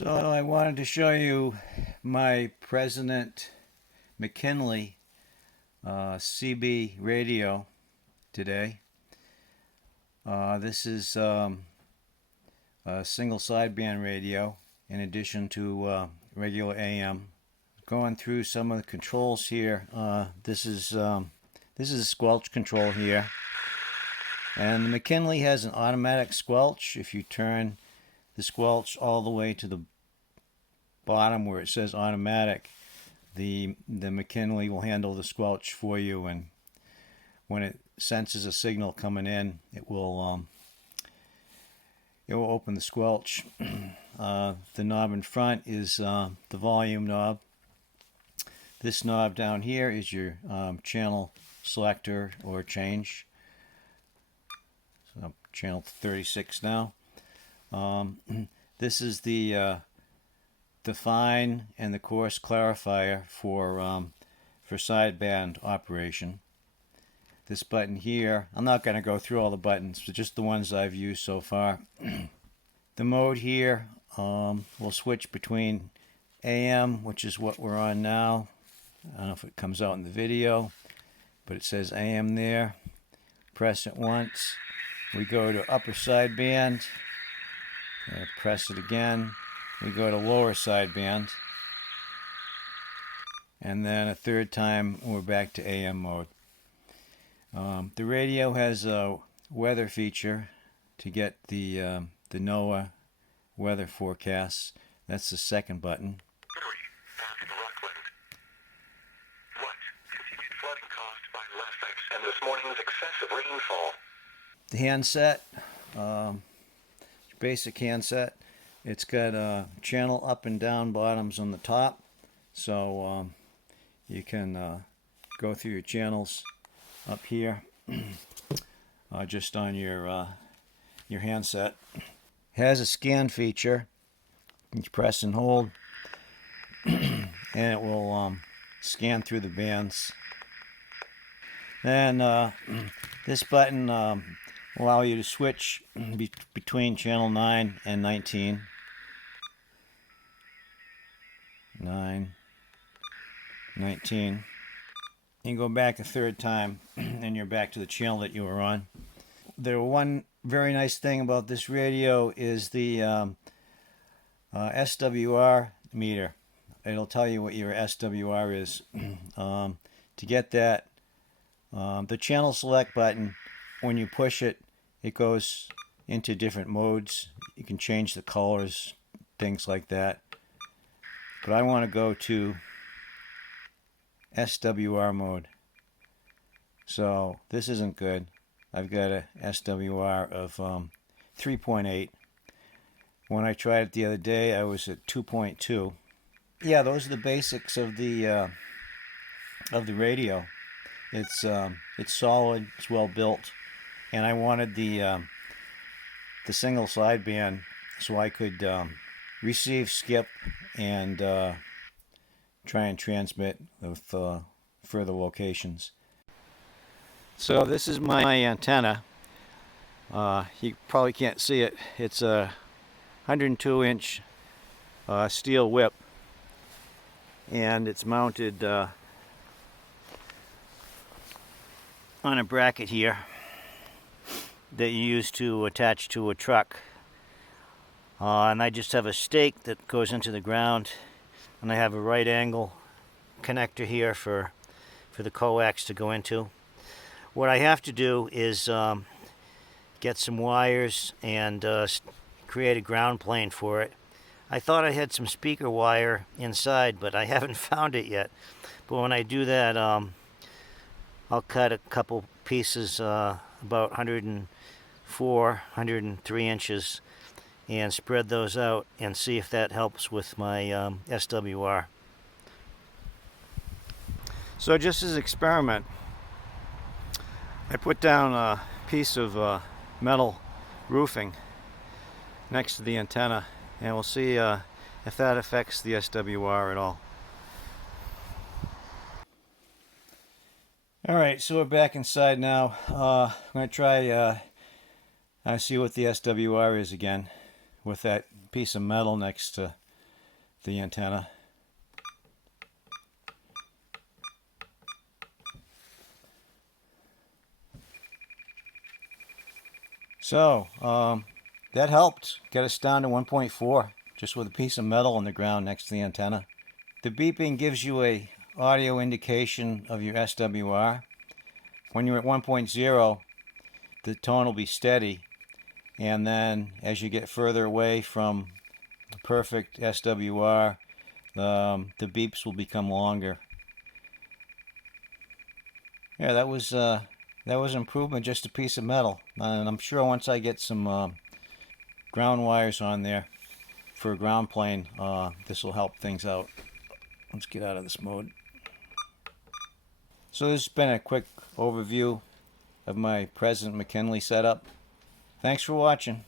So I wanted to show you my President McKinley CB radio today. This is a single sideband radio in addition to regular AM. Going through some of the controls here. This is a squelch control here, and the McKinley has an automatic squelch. If you turn the squelch all the way to the bottom where it says automatic, the McKinley will handle the squelch for you, and when it senses a signal coming in, it will open the squelch. The knob in front is the volume knob. This knob down here is your channel selector or change. So channel 36 now. This is the fine and the coarse clarifier for sideband operation. This button here, I'm not going to go through all the buttons, but just the ones I've used so far. The mode here will switch between AM, which is what we're on now. I don't know if it comes out in the video, but it says AM there. Press it once. We go to upper sideband. Press it again. We go to lower sideband. And then a third time we're back to AM mode. The radio has a weather feature to get the NOAA weather forecasts. That's the second button. And this morning's excessive rainfall. The handset, basic handset. It's got channel up and down bottoms on the top, so you can go through your channels up here, just on your handset. It has a scan feature. You press and hold, and it will scan through the bands. Then this button will allow you to switch between channel 9 and 19. 9, 19. You go back a third time and you're back to the channel that you were on. The one very nice thing about this radio is the SWR meter. It'll tell you what your SWR is. To get that, the channel select button, when you push it, it goes into different modes. You can change the colors, things like that. But I want to go to SWR mode. So this isn't good. I've got a SWR of 3.8. When I tried it the other day, I was at 2.2. Yeah, those are the basics of the radio. It's solid, it's well built, and I wanted the single sideband so I could receive, skip, and try and transmit with further locations. So this is my antenna. You probably can't see it. It's a 102-inch steel whip, and it's mounted on a bracket here that you use to attach to a truck. And I just have a stake that goes into the ground, and I have a right angle connector here for the coax to go into. What I have to do is get some wires and create a ground plane for it. I thought I had some speaker wire inside, but I haven't found it yet. But when I do that, I'll cut a couple pieces about 104, 103 inches and spread those out and see if that helps with my SWR. So just as an experiment, I put down a piece of metal roofing next to the antenna, and we'll see if that affects the SWR at all. Alright, so we're back inside now. I'm going to try see what the SWR is again with that piece of metal next to the antenna. So that helped get us down to 1.4 just with a piece of metal on the ground next to the antenna. The beeping gives you a audio indication of your SWR. When you're at 1.0, the tone will be steady, and then as you get further away from the perfect SWR, the beeps will become longer. Yeah, that was improvement, just a piece of metal, and I'm sure once I get some ground wires on there for a ground plane, this will help things out. Let's get out of this mode. So this has been a quick overview of my President McKinley setup. Thanks for watching.